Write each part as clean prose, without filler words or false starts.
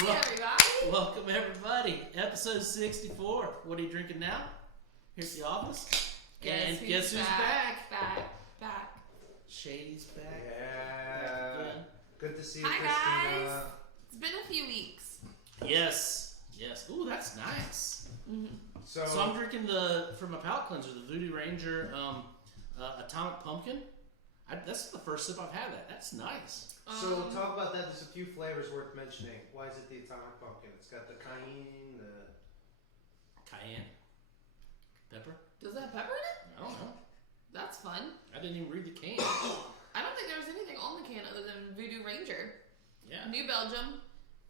Hi, everybody. Welcome, everybody. Episode 64. What are you drinking now? Here's the office. And guess who's back? Back. Shady's back. Yeah. Good to see you, Hi, Christina. guys. It's been a few weeks. Yes. Ooh, that's nice. Mm-hmm. So I'm drinking from a palate cleanser, the Voodoo Ranger Atomic Pumpkin. That's the first sip I've had that. That's nice. So talk about that. There's a few flavors worth mentioning. Why is it the Atomic Pumpkin? It's got the cayenne, Cayenne. Pepper? Does it have pepper in it? I don't know. That's fun. I didn't even read the can. I don't think there was anything on the can other than Voodoo Ranger. Yeah. New Belgium.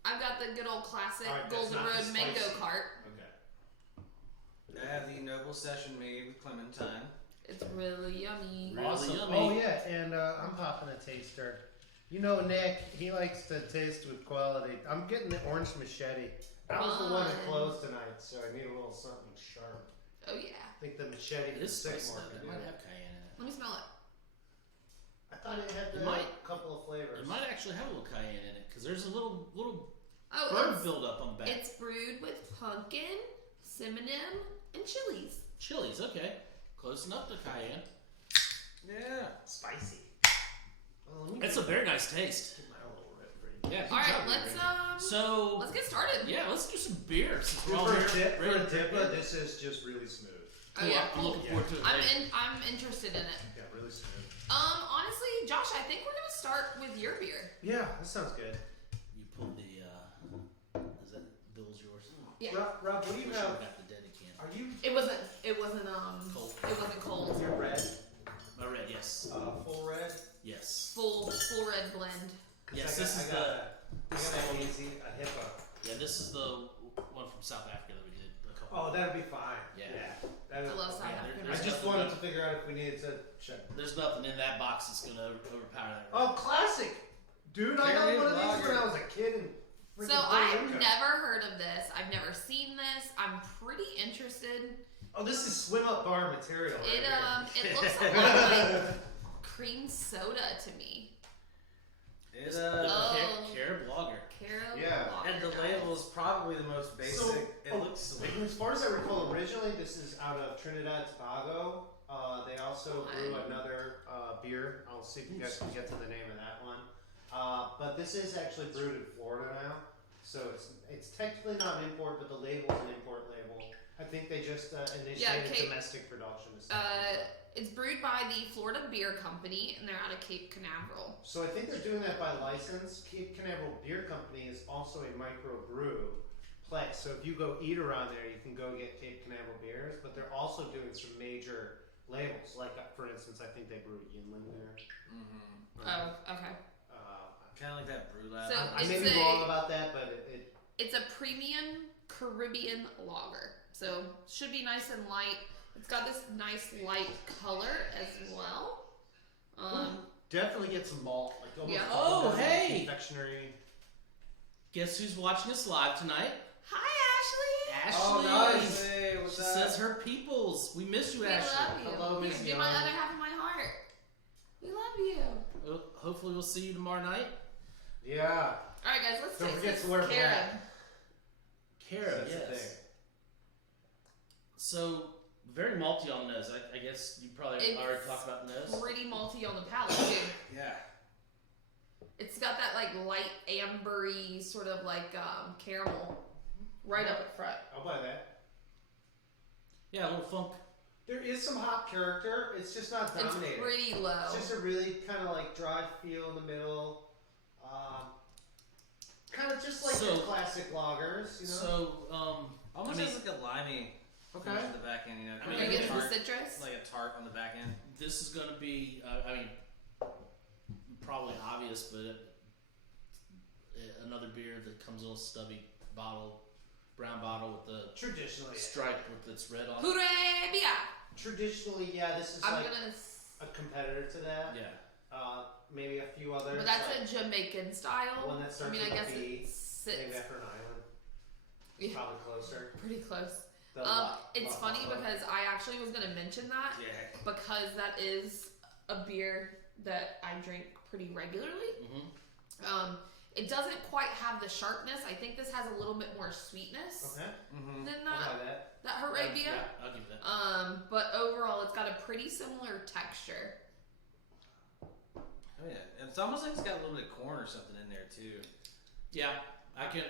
I've got the good old classic Alright, Golden that's not Road the Mango spicy. Cart. Okay. I have the Noble Session made with clementine. It's really yummy. Really Awesome. yummy. Oh yeah, and I'm popping a taster. You know, Nick, he likes to taste with quality. I'm getting the orange machete. That was the one that Fun. closed tonight, so I need a little something sharp. Oh, yeah. I think the machete It is is sick spicy, more. though. It might have cayenne in it. Let me smell it. I thought it had It a might. couple of flavors. It might actually have a little cayenne in it because there's a little Oh, burn buildup on the back. it's brewed with pumpkin, cinnamon, and chilies. Chilies, okay. Close enough to cayenne. Yeah. Spicy. Well, let me It's a very nice taste. get my little red for you. Yeah. good All right, job, let's Ranger. let's get started. Yeah, let's do some beer since we're all For here. a ready to dip, drink it. this is just really smooth. Oh yeah, I'm cool. looking forward to it. I'm interested in it. Yeah, really smooth. Honestly, Josh, I think we're gonna start with your beer. Yeah, that sounds good. You pulled the. Is that Bill's yours? Yeah. Rob, what do you Wish have? I got the Dedican. Are you It wasn't Cold. It wasn't cold. your red? My red, yes. Full red? Yes. Full red blend. 'Cause Yes, I this is got a hazy, a hippo. Yeah, this is the one from South Africa that we did a couple. Oh, that'd be fine. Yeah. I love South Yeah, African. I there's just nothing wanted that- to figure out if we needed to check. There's nothing in that box that's gonna overpower that. Oh, classic! Dude, I got Caribbean one of these lager. when I was a kid in freaking So I've Puerto Rico. never heard of this. I've never seen this. I'm pretty interested. Oh, this is swim up bar material. It right it looks a lot like cream soda to me. It Oh. Carib Lager. Carol. Yeah, Lager, and the guys. label is probably the most basic. So, it looks sweet. As far as I recall, originally this is out of Trinidad and Tobago. They also brew another beer. I'll see if you guys can get to the name of that one. But this is actually brewed in Florida now, so it's technically not an import, but the label is an import label. I think they just initiated Cape- domestic production. It's brewed by the Florida Beer Company, and they're out of Cape Canaveral. So I think they're doing that by license. Cape Canaveral Beer Company is also a microbrew place. So if you go eat around there, you can go get Cape Canaveral beers. But they're also doing some major labels. Like, for instance, I think they brew Yinland there. Oh, okay. Kind of like that brew lab. So I may be wrong about that, but It's a premium Caribbean lager, so should be nice and light. It's got this nice light color as well. definitely gets some malt. Like almost Yeah. Oh, bubblegum, hey! confectionery. Guess who's watching us live tonight? Hi, Ashley. Ashley. Oh, nice. Hey, what's She up? says her peoples. We miss you, We Ashley. love you. Hello, Miss You're my Young. other half of my heart. We love you. Well, hopefully we'll see you tomorrow night. Yeah. All right, guys, let's Don't taste forget this to wear Carib. black. Carib, That's the yes. thing. So, very malty on the nose. I guess you probably It's already talked about the nose. Pretty malty on the palate, too. Yeah. It's got that like light ambery sort of like caramel right up at front. I'll buy that. Yeah, a little funk. There is some hop character. It's just not dominating. It's pretty low. It's just a really kind of like dry feel in the middle. Kind of just like So- your classic lagers, you know? So, Almost I mean, has like a limey Okay. finish to the back end, you know. I Kind mean, of Gonna like, get a some tart, citrus. like a tart on the back end. this is going to be, probably obvious, but another beer that comes in a little stubby bottle, brown bottle with the Traditionally, stripe with its red on it. Hooray, Bia! traditionally, yeah, this is I'm like gonna. a competitor to that. Yeah. Maybe a few others. But that's like a Jamaican style. one that I starts mean, I with a guess B, it maybe sits after an island. Yeah. Probably closer. pretty close. The La- It's La funny Fama. because I actually was gonna mention that Yeah. because that is a beer that I drink pretty regularly. Mm-hmm. It doesn't quite have the sharpness. I think this has a little bit more sweetness Okay. than I'll that. buy that. That Arabia. Yeah, I'll give that. But overall, it's got a pretty similar texture. Oh yeah, it's almost like it's got a little bit of corn or something in there too. Yeah, I can.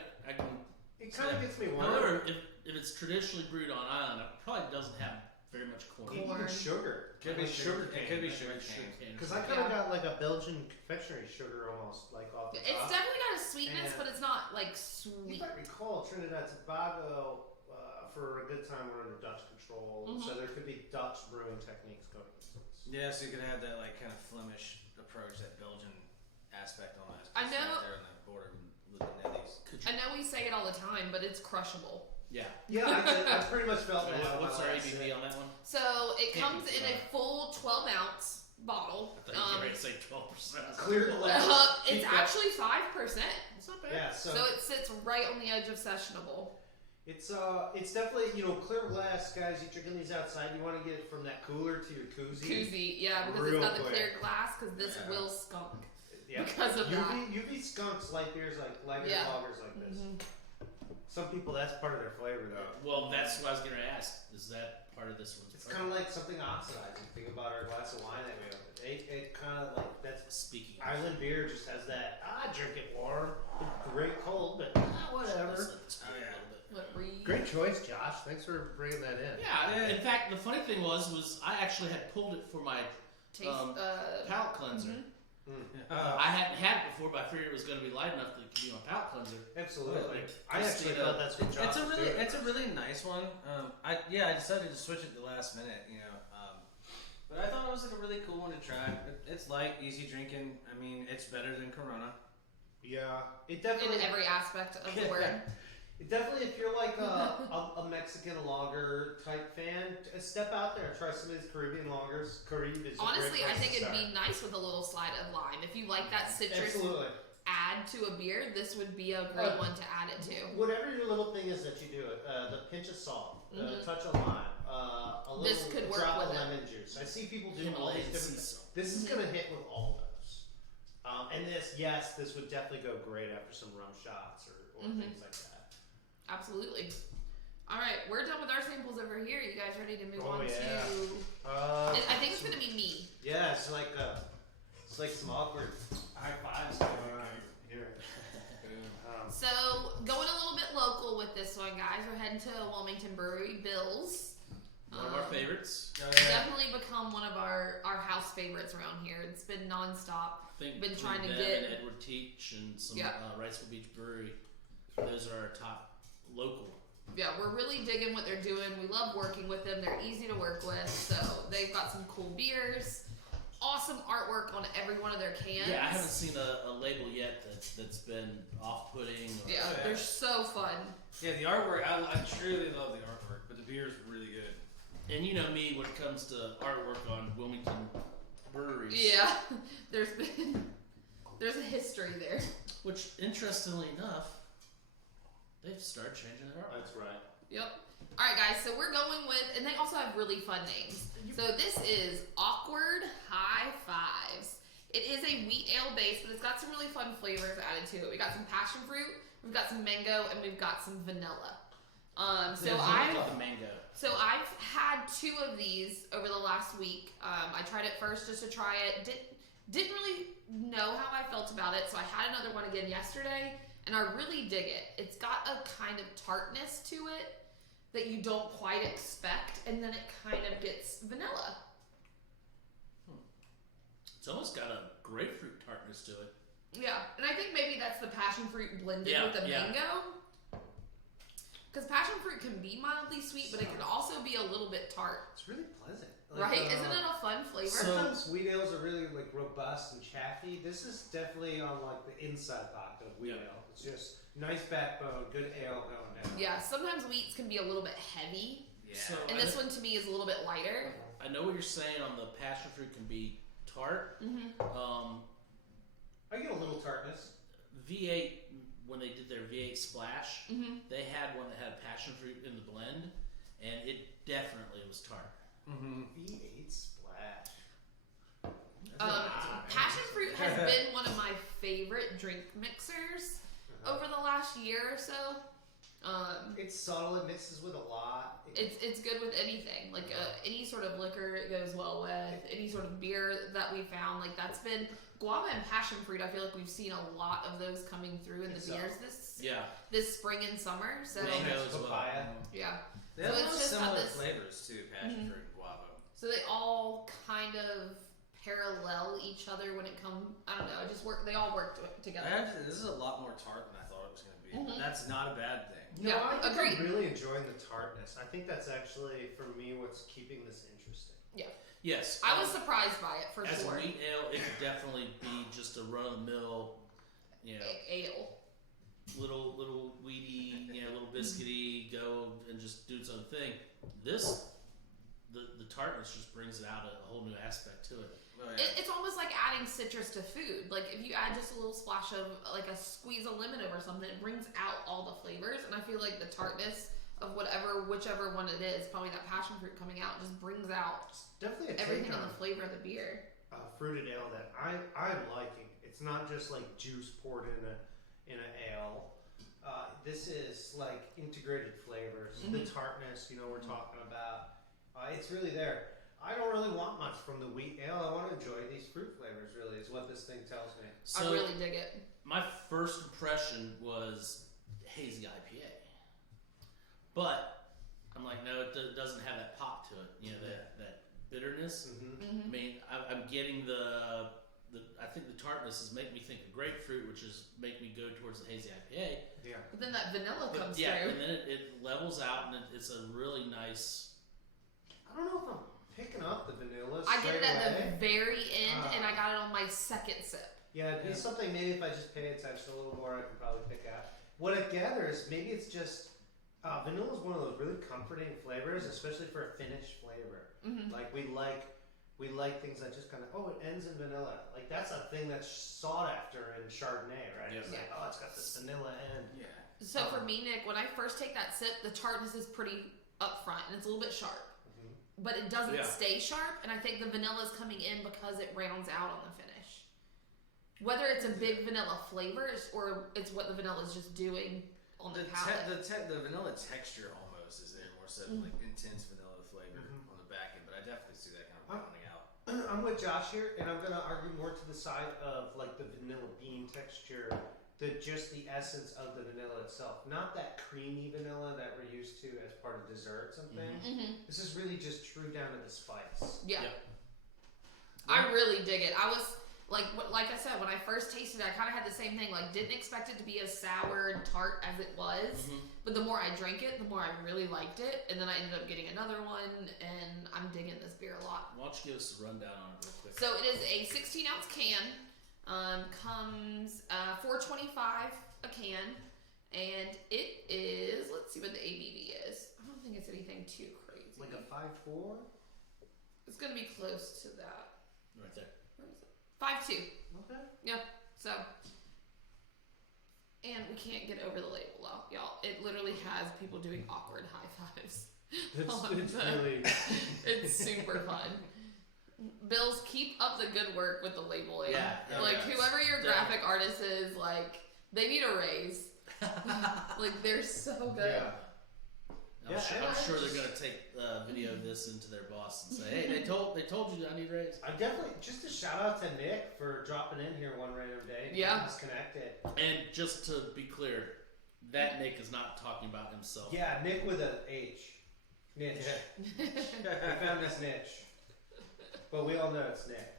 It kind of gets me wondering. However, if it's traditionally brewed on island, it probably doesn't have very much corn. Maybe Corn. even sugar. Could be sugar. It could be sugar cane. Because I kind of got like a Belgian confectionery sugar almost, like off the It's top. definitely got a sweetness, And- but it's not like You sweet. might recall Trinidad and Tobago for a good time were under Dutch control, so there could be Dutch brewing techniques going into this. Yeah, so you could have that like kind of Flemish approach, that Belgian aspect almost. I know- Right there on the border with the Netties. I know we say it all the time, but it's crushable. Yeah. Yeah, I pretty much felt that. on What's my our last ABV sip. on that one? So it Can't comes be in a flat. full 12-ounce bottle. I thought you were ready to say 12%. Clear the glass. It's Keep that- actually 5%. It's not bad. Yeah, So it sits right on the edge of sessionable. it's definitely clear glass, guys. You're drinking these outside. You want to get it from that cooler to your koozie. Koozie, yeah, because Real it's got the quick. clear glass, because this Yeah. will skunk Yeah. because of that. UV skunks light beers like lighter Yeah. lagers like this. Some people, that's part of their flavor though. Well, that's what I was going to ask. Is that part of this one's It's flavor? kind of like something oxidizing. Think about our glass of wine that we opened. It kind of like that's Speaking of Island beer just has that. Drink it warm, great cold, but whatever. Let's let this cool Oh, yeah. a little bit. What read? Great choice, Josh. Thanks for bringing that in. Yeah, in fact, the funny thing was I actually had pulled it for my Taste, palate cleanser. I hadn't had it before, but I figured it was going to be light enough that it could be my palate cleanser. Absolutely. Like, I actually Christina- thought that's what Josh was doing. It's a really nice one. I decided to switch it the last minute, but I thought it was like a really cool one to try. It's light, easy drinking. I mean, it's better than Corona. Yeah, it in definitely. every aspect of the word. It definitely, if you're like a Mexican lager type fan, step out there and try some of these Caribbean lagers. Carib is Honestly, a great I place think to it'd start. be nice with a little slide of lime. If you like that citrus Absolutely. add to a beer, this would be a great one to add it to. Whatever your little thing is that you do, the pinch of salt, a touch of lime, a little This could work drop of with it. lemon juice. I see people do all Himalayan these sea different. salt. This is gonna hit with all those. And this would definitely go great after some rum shots or things like that. Absolutely. All right, we're done with our samples over here. You guys ready to move Oh, on yeah. to? I think it's gonna be me. Yeah, it's like some awkward high fives going on here. So going a little bit local with this one, guys. We're heading to Wilmington Brewery, Bill's. One of our favorites. Definitely become one of our house favorites around here. It's been nonstop. I think Been between trying to them get- and Edward Teach and some Yeah. Wrightsville Beach Brewery. Those are our top local. Yeah, we're really digging what they're doing. We love working with them. They're easy to work with. So they've got some cool beers. Awesome artwork on every one of their cans. Yeah, I haven't seen a label yet that's been off-putting. Or, Yeah, Oh, yeah. they're so fun. Yeah, the artwork, I truly love the artwork, but the beer is really good. And you know me when it comes to artwork on Wilmington breweries. Yeah, there's a history there. Which, interestingly enough, they've started changing their artwork. That's right. Yep. All right, guys. So we're going with, and they also have really fun names. So this is Awkward High Fives. It is a wheat ale base, but it's got some really fun flavors added to it. We got some passion fruit, we've got some mango, and we've got some vanilla. So I love the mango. I've had 2 of these over the last week. I tried it first just to try it. Didn't really know how I felt about it, so I had another one again yesterday, and I really dig it. It's got a kind of tartness to it that you don't quite expect, and then it kind of gets vanilla. It's almost got a grapefruit tartness to it. Yeah, and I think maybe that's the passion fruit blended Yeah, with the yeah. mango. Because passion fruit can be mildly sweet, but it can also be a little bit tart. It's really pleasant. Right? Isn't it a fun flavor? Sometimes wheat ales are really like robust and chaffy. This is definitely on like the inside pocket of wheat Yeah. ale. It's just nice backbone, good ale going down. Yeah, sometimes wheats can be a little bit heavy, Yeah. So and this one to me is a little bit lighter. I know what you're saying on the passion fruit can be tart. I get a little tartness. V8, when they did their V8 splash, they had one that had passion fruit in the blend, and it definitely was tart. V8 splash. Passion fruit has been one of my favorite drink mixers over the last year or so. It's subtle. It mixes with a lot. It's good with anything. Like any sort of liquor it goes well with. Any sort of beer that we found. Like that's been guava and passion fruit. I feel like we've seen a lot of those coming through in the beers this spring and summer. So papaya. Yeah. They have it's just similar this flavors too, passion fruit and guava. So they all kind of parallel each other when it comes. I don't know. It just work. They all work together. This is a lot more tart than I thought it was going to be, but that's not a bad thing. No, Yeah, I think agreed. I'm really enjoying the tartness. I think that's actually, for me, what's keeping this interesting. Yes. I was surprised by it for As sure. a wheat ale, it could definitely be just a run-of-the-mill, Ale. little weedy, little biscuity, go and just do its own thing. This, the tartness just brings it out a whole new aspect to it. Oh, yeah. It's almost like adding citrus to food. Like if you add just a little splash of like a squeeze of lemon over something, it brings out all the flavors. And I feel like the tartness of whichever one it is, probably that passion fruit coming out, just brings out Definitely a everything take in on the flavor of the beer. fruited ale that I'm liking. It's not just like juice poured in an ale. This is like integrated flavors. The tartness, we're talking about. It's really there. I don't really want much from the wheat ale. I want to enjoy these fruit flavors, really, is what this thing tells me. So I really dig it. my first impression was hazy IPA, but I'm like, no, it doesn't have that pop to it. That bitterness. I mean, I'm getting I think the tartness is making me think of grapefruit, which is make me go towards the hazy IPA. Yeah. But then that vanilla comes through. And then it levels out, and it's a really nice. I don't know if I'm picking up the vanilla. I get it at away. the very end, and I got it on my second sip. Yeah, it'd be something maybe if I just pay attention a little more, I can probably pick out. What I gather is maybe it's just vanilla is one of those really comforting flavors, especially for a finished flavor. Like we like things that just kind of it ends in vanilla. Like that's a thing that's sought after in Chardonnay, right? Yes. It's like it's got this vanilla end. Yeah. So for me, Nick, when I first take that sip, the tartness is pretty upfront and it's a little bit sharp. But it doesn't stay sharp, and I think the vanilla is coming in because it rounds out on the finish. Whether it's a big vanilla flavor or it's what the vanilla is just doing on the palate. The vanilla texture almost is there more so than like intense vanilla flavor on the back end, but I definitely see that kind of rounding out. I'm with Josh here, and I'm gonna argue more to the side of like the vanilla bean texture than just the essence of the vanilla itself. Not that creamy vanilla that we're used to as part of desserts and things. This is really just true down to the spice. Yeah. Yep. I really dig it. I was like I said, when I first tasted it, I kind of had the same thing. Like, didn't expect it to be as sour and tart as it was. But the more I drank it, the more I really liked it. And then I ended up getting another one, and I'm digging this beer a lot. Why don't you give us a rundown on it real quick? So it is a 16-ounce can. Comes $4.25 a can, and it is. Let's see what the ABV is. I don't think it's anything too crazy. Like a 5.4? It's gonna be close to that. Right there. Where is it? 5.2. Okay. Yeah. So, and we can't get over the label, y'all. It literally has people doing awkward high fives. It's really. It's super fun. Bills, keep up the good work with the labeling. Yeah, whoever your graphic artist is, like, they need a raise. Like, they're so good. Yeah. I'm sure they're gonna take video of this into their boss and say, "Hey, they told you I need a raise." I definitely just a shout out to Nick for dropping in here one random day. Yeah. Disconnected. And just to be clear, that Nick is not talking about himself. Yeah, Nick with an H. Niche. We found this niche. But we all know it's Nick.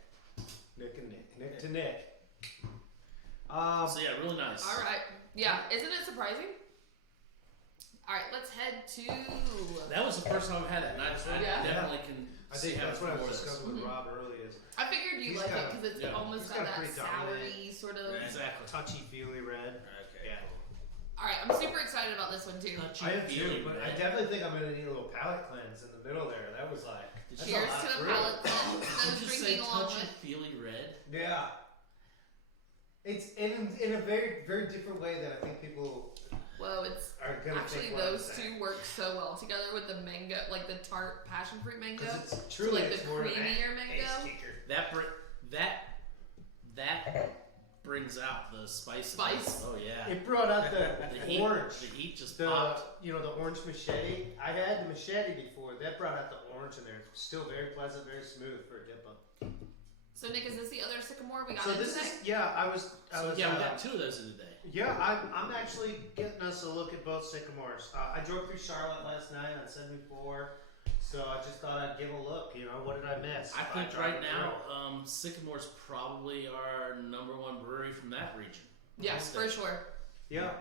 Nick and Nick. Nick to Nick. So yeah, really nice. All right. Yeah. Isn't it surprising? All right. Let's head to. That was the first time I've had it, and I definitely can I see think how that's it's what I more was of this. discussing with Rob early is I figured you He's like it got- because it's yeah. almost He's got got a that pretty dominant- soury sort of. Exactly. touchy feely red. Okay. Yeah. All right. I'm super excited about this one too. I am too, but I definitely think I'm gonna need a little palate cleanse in the middle there. That was like that's a Cheers lot to of the fruit. palate cleanse. Did No you say drinking along touchy with. feely red? Yeah. It's in a very, very different way that I think people Whoa, it's are gonna actually think what I'm those saying. two work so well together with the mango, like the tart passion fruit mango. 'Cause it's truly like it's the more of an creamier ace mango. kicker. That brings out the spice. Spice. Oh yeah. It brought out the heat, orange. The heat just The popped. the orange machete. I had the machete before. That brought out the orange in there. It's still very pleasant, very smooth for a dip up. So Nick, is this the other sycamore we got So in this today? is I was We got 2 of those in today. yeah. I'm actually getting us a look at both sycamores. I drove through Charlotte last night on 74, so I just thought I'd give a look. What did I miss? I think right now, Sycamore's probably our #1 brewery from that region. Yes, for sure. Yeah.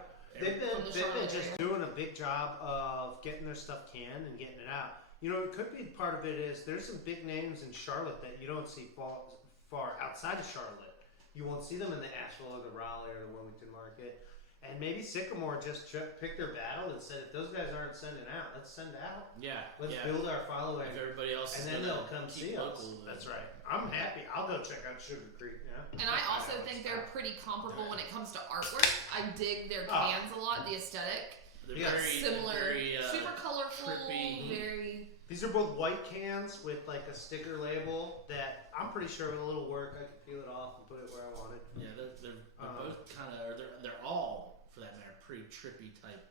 They've From the been Charlotte just area. doing a big job of getting their stuff canned and getting it out. It could be part of it is there's some big names in Charlotte that you don't see far outside of Charlotte. You won't see them in the Asheville or the Raleigh or the Wilmington market. And maybe Sycamore just picked their battle and said, if those guys aren't sending out, let's send out. Yeah. Let's yeah. build our following. If everybody else And is then gonna they'll come keep see us. local, That's right. I'm happy. I'll go check out Sugar Creek now. And I also think they're pretty comparable when it comes to artwork. I dig their cans a lot, the aesthetic. They're Yeah. very Similar, very, super colorful, trippy. very. These are both white cans with like a sticker label that I'm pretty sure with a little work I could peel it off and put it where I wanted. Yeah, they're both kind of, they're all, for that matter, pretty trippy type.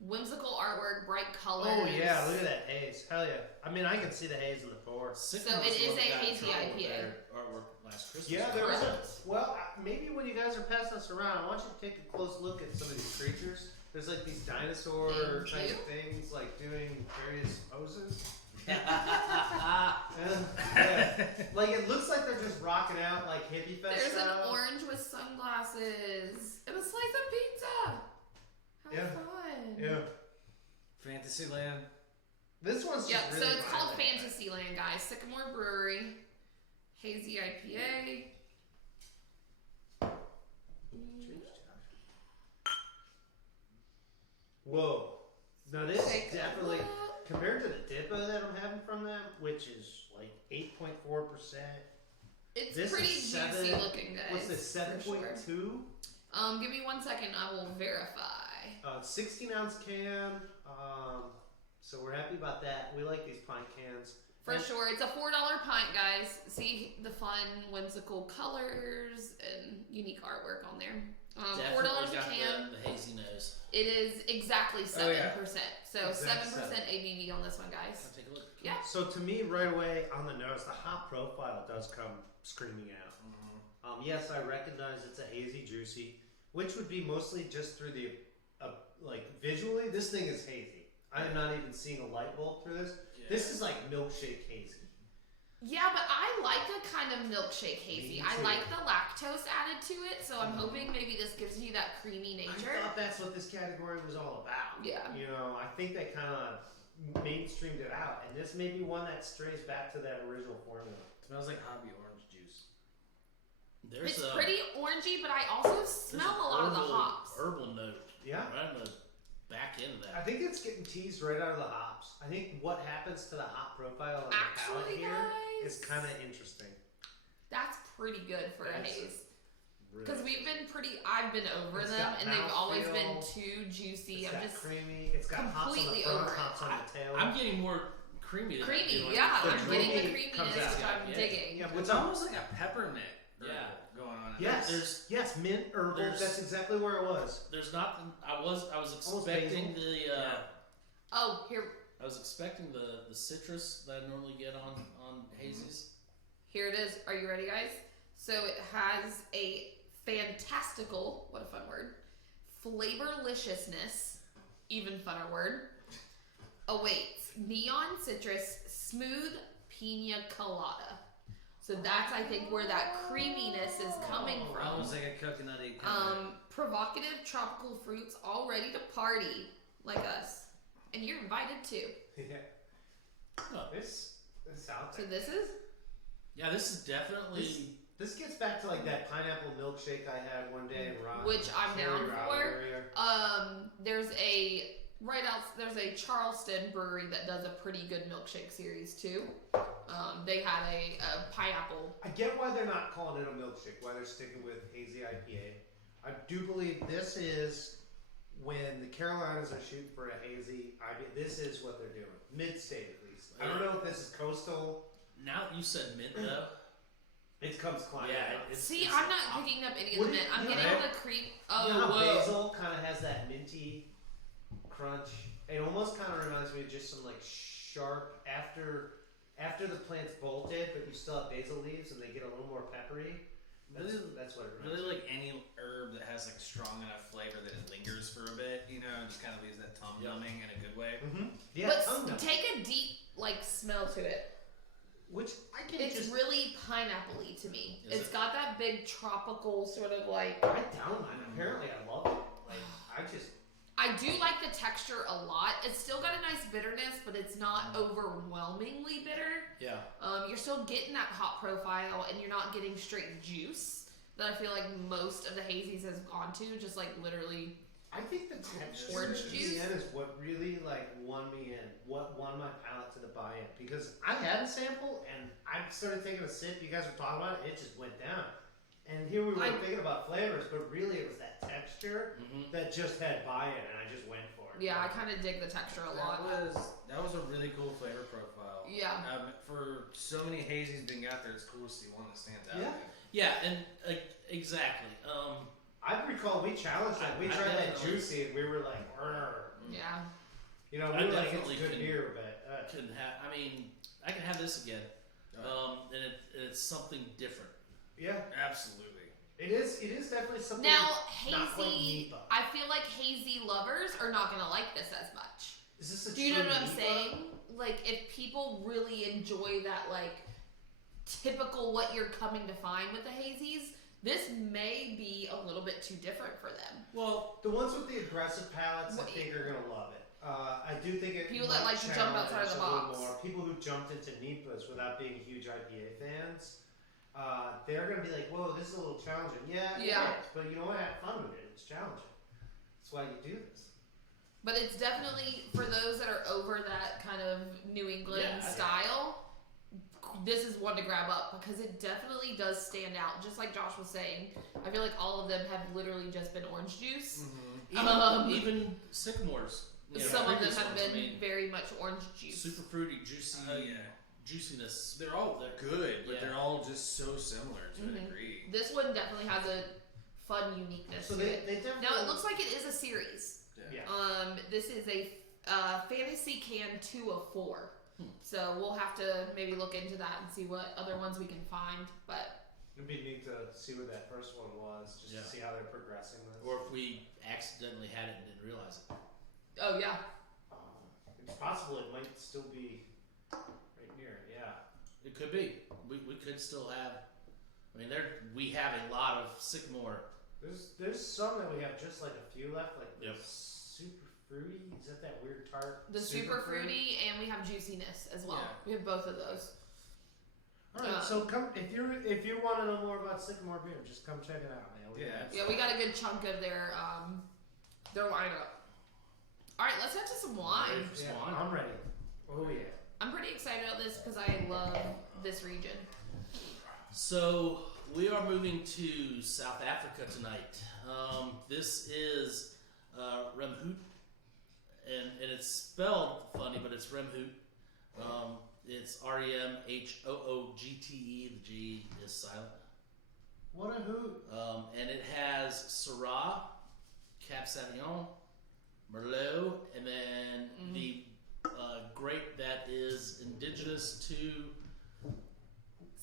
Whimsical artwork, bright colors. Oh yeah, look at that haze. Hell yeah. I mean, I can see the haze in the pour. Sycamore's it is one that a got in hazy trouble with IPA. their artwork last Christmas. Yeah, there was Correct. maybe when you guys are passing us around, I want you to take a close look at some of these creatures. There's like these dinosaur Thank type you. things, like doing various poses. Yeah. Yeah. Like it looks like they're just rocking out like hippie fest There's style. an orange with sunglasses and a slice of pizza. How Yeah. fun. Yeah. Fantasyland. This one's Yep, just really so it's called violent. Fantasyland, guys. Sycamore Brewery. Hazy IPA. Whoa. Now this Take a definitely look. compared to the Dippo that I'm having from them, which is like 8.4%. It's This pretty is juicy 7 looking, guys. What's this? for 7.2. sure. Give me 1 second. I will verify. 16-ounce can. So we're happy about that. We like these pint cans. For And- sure. It's a $4 pint, guys. See the fun, whimsical colors and unique artwork on there. $4 Definitely a got can. the hazy nose. It is exactly 7%. yeah. So Exact 7% ABV on this one, guys. I'll take a look. Yeah. So to me, right away on the nose, the hop profile does come screaming out. Yes, I recognize it's a hazy juicy, which would be mostly just through the like visually. This thing is hazy. I am not even seeing a light bulb through this. Yeah. This is like milkshake hazy. Yeah, but I like a kind of milkshake hazy. Me I too. like the lactose added to it, so I'm hoping maybe this gives you that creamy nature. I thought that's what this category was all about. Yeah. I think they kind of mainstreamed it out, and this may be one that strays back to that original formula. Smells like hobby orange juice. There's It's a, pretty orangey, but I also there's smell an a lot of the herbal- hops. Herbal note Yeah. right in the back end of I that. think it's getting teased right out of the hops. I think what happens to the hop profile on the palate Actually, here guys, is kind of interesting. that's pretty good for a That's haze. Really Because we've been I've been over It's them, got and they've always been mouthfeel. too juicy. It's I'm got just creamy. It's got hops on the completely front, over it. hops on the tail. I'm getting more creamy. Than creamy. that, Yeah, The I'm getting the creamy comes creaminess, out. which I'm Yeah. digging. yeah, It's what's almost like a peppermint Yeah. going on. in Yes, There's- yes, mint herbal. there's- That's exactly where it was. There's not. I was Almost expecting basil. the. Yeah. Oh, here I was expecting the citrus that I normally get on hazies. Here it is. Are you ready, guys? So it has a fantastical, what a fun word, flavorliciousness, even funner word, awaits. Neon citrus, smooth pina colada. So that's, I think, where that creaminess is coming from. Almost like a coconutty kind of. Provocative tropical fruits all ready to party, like us. And you're invited too. Yeah. Huh. This out So there. this is Yeah, this is definitely. This gets back to like that pineapple milkshake I had one day in Rock. Which I'm down Rock for. area. There's a Charleston brewery that does a pretty good milkshake series too. They had a pineapple. I get why they're not calling it a milkshake, why they're sticking with hazy IPA. I do believe this is when the Carolinas are shooting for a hazy IPA. This is what they're doing, mid-state at least. I don't know if this is coastal. Now you said mint though. It comes climbing. Yeah, up. See, I'm not picking up any of What the do mint. you- I'm you getting know- the cream. You know how Oh, whoa. basil kind of has that minty crunch? It almost kind of reminds me of just some like sharp after the plant's bolted, but you still have basil leaves and they get a little more peppery. That's what it reminds Really me. like any herb that has like strong enough flavor that it lingers for a bit, you know, and just kind of leaves that tongue numbing in a good way. Yeah, But tongue numbing. take a deep smell to it. Which I can It's just really pineapple-y to me. Is It's it? got that big tropical sort of like. I down mine. Apparently, I love it. Like I do like the texture a lot. It's still got a nice bitterness, but it's not overwhelmingly bitter. Yeah. You're still getting that hop profile, and you're not getting straight juice that I feel like most of the hazies has gone to. Just like literally. I think the texture Orange in juice? the end is what really like won me in. What won my palate to the buy-in because I had a sample and I started taking a sip. You guys were talking about it. It just went down. And here we were thinking about flavors, but really it was that texture that just had buy-in, and I just went for it. Yeah, I kind of dig the texture a lot. That was a really cool flavor profile. Yeah. For so many hazies being out there, it's cool to see one that stands out. Yeah. Yeah, and exactly. I recall we challenged that. We I tried that definitely- juicy, and we were like, "Arr." Yeah. You know, I we were like, it's definitely good can- beer, but Couldn't have. I mean, I can have this again. And it's something different. yeah, Absolutely. it is. It is definitely something. Now, not quite hazy. Nipa. I feel like hazy lovers are not gonna like this as much. Is this a Do you know true what I'm Nipa? saying? Like, if people really enjoy that, like, typical what you're coming to find with the hazies, this may be a little bit too different for them. Well, The ones with the aggressive palates, I What- think, are gonna love it. I do think it. People that might like to jump outside of the challenge a little box. More. People who jumped into Nipas without being huge IPA fans, they're gonna be like, "Whoa, this is a little challenging." Yeah, Yeah. it is, but you know what? Have fun with it. It's challenging. That's why you do this. But it's definitely, for those that are over that kind of New England Yeah. style, this is one to grab up because it definitely does stand out. Just like Josh was saying, I feel like all of them have literally just been orange juice. even sycamores. You know, Some of them previous have ones, I been mean, very much orange juice. super fruity, juicy. Oh yeah. Juiciness. They're all good, but Yeah. they're all just so similar to a degree. This one definitely has a fun uniqueness So to they it. definitely. Now it looks like it is a series. Yeah. This is a fantasy can 2 of 4. So we'll have to maybe look into that and see what other ones we can find. But It'd be neat to see what that first one was, just Yeah. to see how they're progressing this. Or if we accidentally had it and didn't realize it. oh yeah, It's possible it might still be right near. Yeah. It could be. We could still have. I mean, we have a lot of sycamore. There's some that we have just like a few left, like Yep. super fruity. Is that weird tart? the super fruity, and we have juiciness as well. Yeah. We have both of those. All right, so come if you want to know more about Sycamore beer, just come check it out, man. Yeah, we got a good chunk of their lineup. All right, let's head to some wine. Yeah, Swan. I'm ready. Oh yeah. I'm pretty excited about this because I love this region. So we are moving to South Africa tonight. This is Remhoot, and it's spelled funny, but it's Remhoot. It's REMHOOGTE. The G is silent. What a hoot! And it has Syrah, Cap Sauvignon, Merlot, and then the grape that is indigenous to.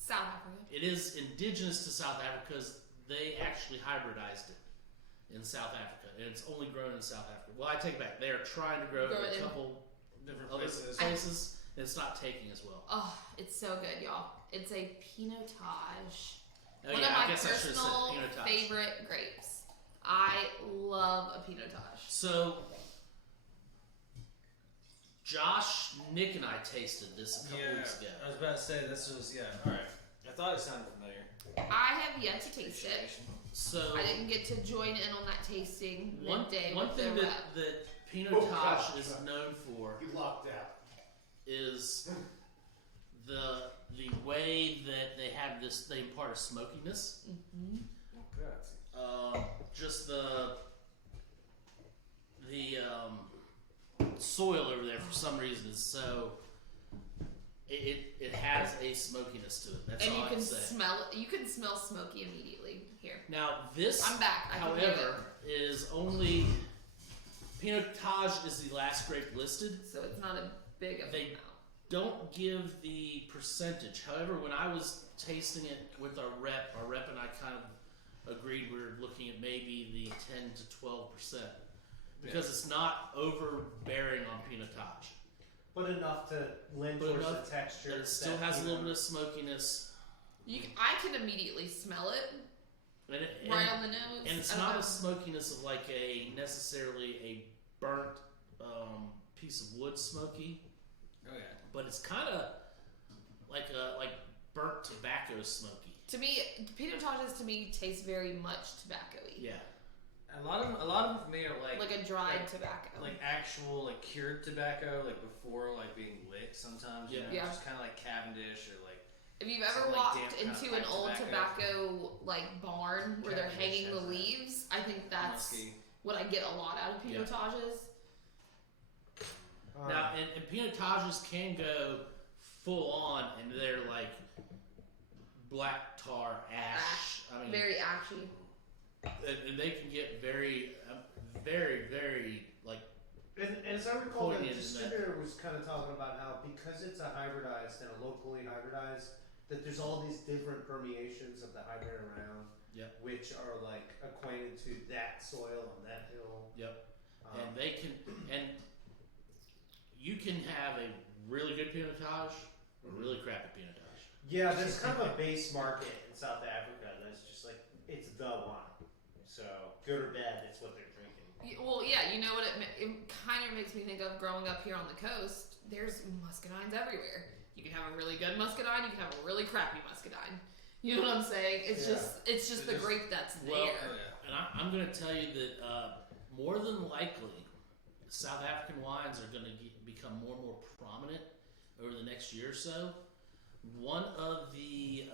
South Africa. It is indigenous to South Africa because they actually hybridized it in South Africa, and it's only grown in South Africa. Well, I take it back. They are trying to grow it Grow in it a in couple Different other places. places, and it's not taking as well. Oh, it's so good, y'all. It's a Pinotage. Oh, One yeah, of my I guess I should have said personal Pinotage. favorite grapes. I love a Pinotage. So, Josh, Nick, and I tasted this a couple weeks ago. I was about to say this was alright. I thought it sounded familiar. I have yet to taste it. So, I didn't get to join in on that tasting one midday thing with the rep. that Oh, Pinotage gosh. is known for You locked out. is the way that they have this. They impart a smokiness. Just the soil over there for some reason is so it has a smokiness to it. That's And all you I can can say. smell it. You can smell smoky immediately. Here, Now this, I'm back. I can however, is only Pinotage is the last grape listed. so it's not a big amount. They don't give the percentage. However, when I was tasting it with our rep and I kind of agreed we were looking at maybe the 10 to 12% because it's not overbearing on Pinotage. But enough to lend But towards enough the texture. That it still has a little bit of smokiness. I can immediately smell it And right on the nose. And it's I don't not know. a smokiness of like a necessarily a burnt piece of wood smoky, Oh yeah. but it's kind of like burnt tobacco smoky. To me, Pinotages to me taste very much tobacco-y. Yeah, A lot of them for me are Like a dried tobacco. like actual like cured tobacco, like before like being lit sometimes. You Yeah. know, Yeah. just kind of like Cavendish or like. If you've ever Some, like, walked damp kind of into an pipe old tobacco. tobacco like barn where they're Cavendish hanging the has that. leaves, I think that's Musky. what I get a lot out of Yeah. Pinotages. now and Pinotages can go full on, and they're like black tar ash. I mean, Very ashy. and they can get very, very like. And as I recall, the Poignant in that. distributor was kind of talking about how because it's a hybridized and a locally hybridized, that there's all these different permeations of the hybrid around, Yep. which are like acquainted to that soil on that hill. Yep. Um, And they can, and you can have a really good Pinotage or a really crappy Pinotage. yeah, there's kind of a base market in South Africa that's just like it's the one. So good or bad, it's what they're drinking. Well, yeah, you know what it kind of makes me think of growing up here on the coast. There's muscadines everywhere. You can have a really good muscadine, you can have a really crappy muscadine. You know what I'm saying? It's Yeah. just the grape that's there. Well, Oh yeah. And I'm going to tell you that more than likely, South African wines are going to become more and more prominent over the next year or so. One of the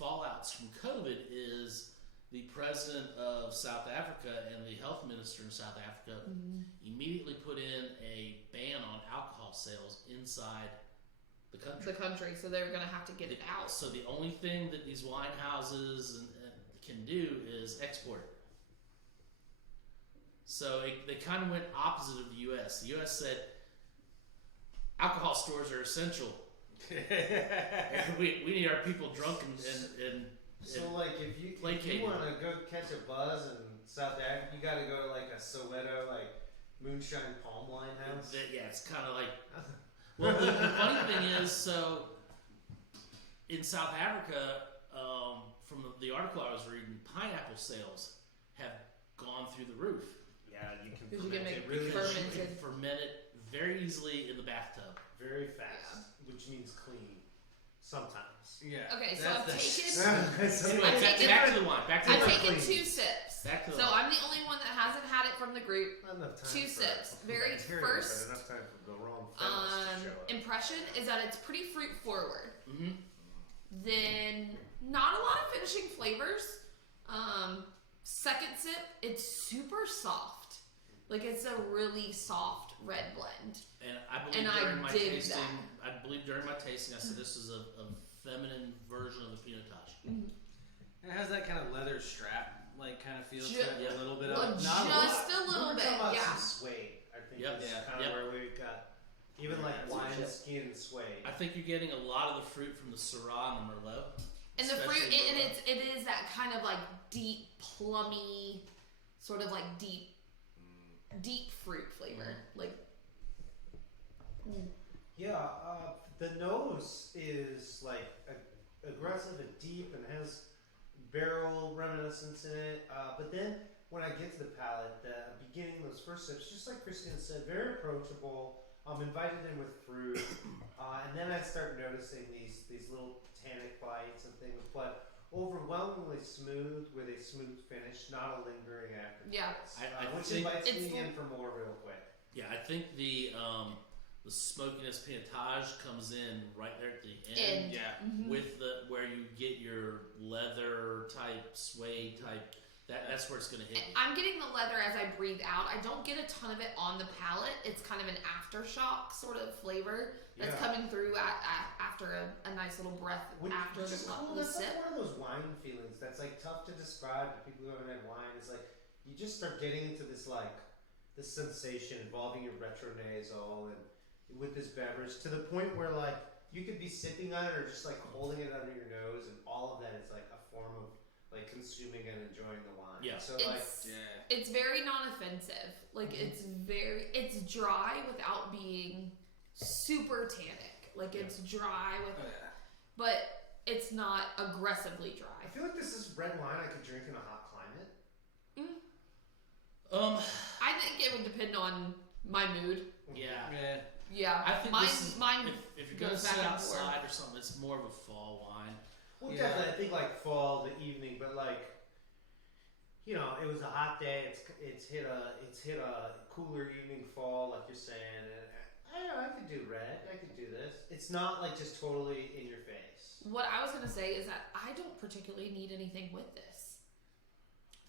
fallouts from COVID is the president of South Africa and the health minister in South Africa immediately put in a ban on alcohol sales inside the country. So they're gonna have to get it out. So the only thing that these wine houses can do is export it. So they kind of went opposite of the U.S. The U.S. said alcohol stores are essential. we need our people drunk and So like if you placated. want to go catch a buzz in South Africa, you got to go to like a Soweto like moonshine palm wine house. yeah, it's kind of like. Well, the funny thing is, so in South Africa, from the article I was reading, pineapple sales have gone through the roof. Yeah, you can. Because you can ferment make it really Because fermented. you can ferment it very easily in the bathtub. very fast, which means clean. Sometimes. Yeah. Okay, so I've taken Anyway, I've taken- back to the wine. Back to the I've wine. taken clean. 2 sips. Back to the So wine. I'm the only one that hasn't had it from the group. Not enough time 2 for sips. Very bacteria, first but enough time for the wrong fellas to show up. impression is that it's pretty fruit forward. Mhm. Then not a lot of finishing flavors. Second sip, it's super soft. Like it's a really soft red blend. And I believe And I during my dig tasting, that. I believe during my tasting, I said this is a feminine version of the Pinotage. It has that kind of leather strap like kind of feel to Ju- it, a little bit well, of not a just lot. a little We're bit, talking about yeah. some suede. I think Yep. is Yeah. kind of Yep. where we got even like Yeah. wine skin suede. I think you're getting a lot of the fruit from the Syrah and the Merlot. And the fruit, especially and Merlot. it is that kind of like deep, plummy, sort of like deep fruit flavor. Like, Yeah, the nose is like aggressive and deep and has barrel reminiscence in it. But then when I get to the palate, the beginning, those first sips, just like Christina said, very approachable. Invited in with fruit, and then I start noticing these little tannic bites and things, but overwhelmingly smooth with a smooth finish, not a lingering aftertaste. Yeah. I Which think- invites It's me in for more real quick. Yeah, I think the smokiness Pinotage comes in right there at the end. And Yeah. With the where you get your leather type, suede type That's where it's going to hit you. I'm getting the leather as I breathe out. I don't get a ton of it on the palate. It's kind of an aftershock sort of flavor that's coming through after a nice little breath after the that's sip. like one of those wine feelings that's like tough to describe to people who haven't had wine. It's like you just start getting into this this sensation involving your retronasal and with this beverage to the point where like you could be sipping on it or just like holding it under your nose, and all of that is like a form of like consuming and enjoying the wine. Yeah. So it's very non-offensive. Like it's dry without being super tannic. Like it's dry with, but it's not aggressively dry. I feel like this is red wine I could drink in a hot climate. I think it would depend on my mood. Yeah. Yeah, I think mine. If you're going to sit outside or something, it's more of a fall wine. Well, definitely. I think like fall, the evening, but like, you know, it was a hot day. It's hit a cooler evening fall, like you're saying. And I could do red. I could do this. It's not like just totally in your face. What I was gonna say is that I don't particularly need anything with this.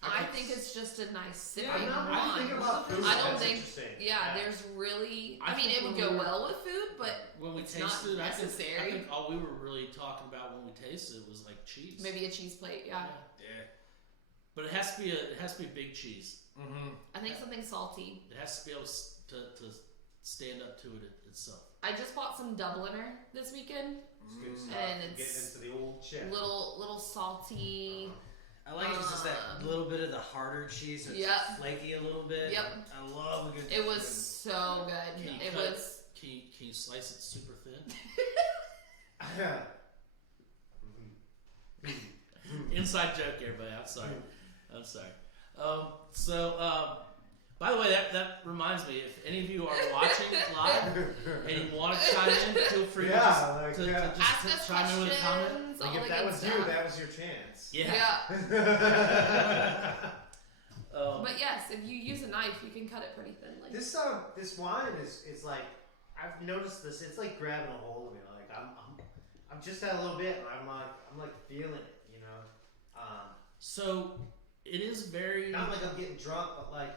I think it's just a nice sipping wine. I don't think. Yeah, there's really. I mean, it would go well with food, but when we it's tasted not it, necessary. I think all we were really talking about when we tasted it was like cheese. Maybe a cheese plate. Yeah. But it has to be a big cheese. Mm-hmm. I think something salty. It has to be able to stand up to it itself. I just bought some Dubliner this weekend, and it's getting into the old chip. Little salty. I like it's just that little bit of the harder cheese, so it's flaky a little bit. Yep. I love a good. It was so good. Can you slice it super thin? Inside joke, everybody. I'm sorry. By the way, that reminds me. If any of you are watching live and you want to chime in, feel free to just chime in with a comment. Like if that was you, that was your chance. Yeah. But yes, if you use a knife, you can cut it pretty thinly. This wine is like, I've noticed this. It's like grabbing a hold of me. Like I'm just at a little bit, and I'm like feeling it. You know. So it is very not like I'm getting drunk, but like.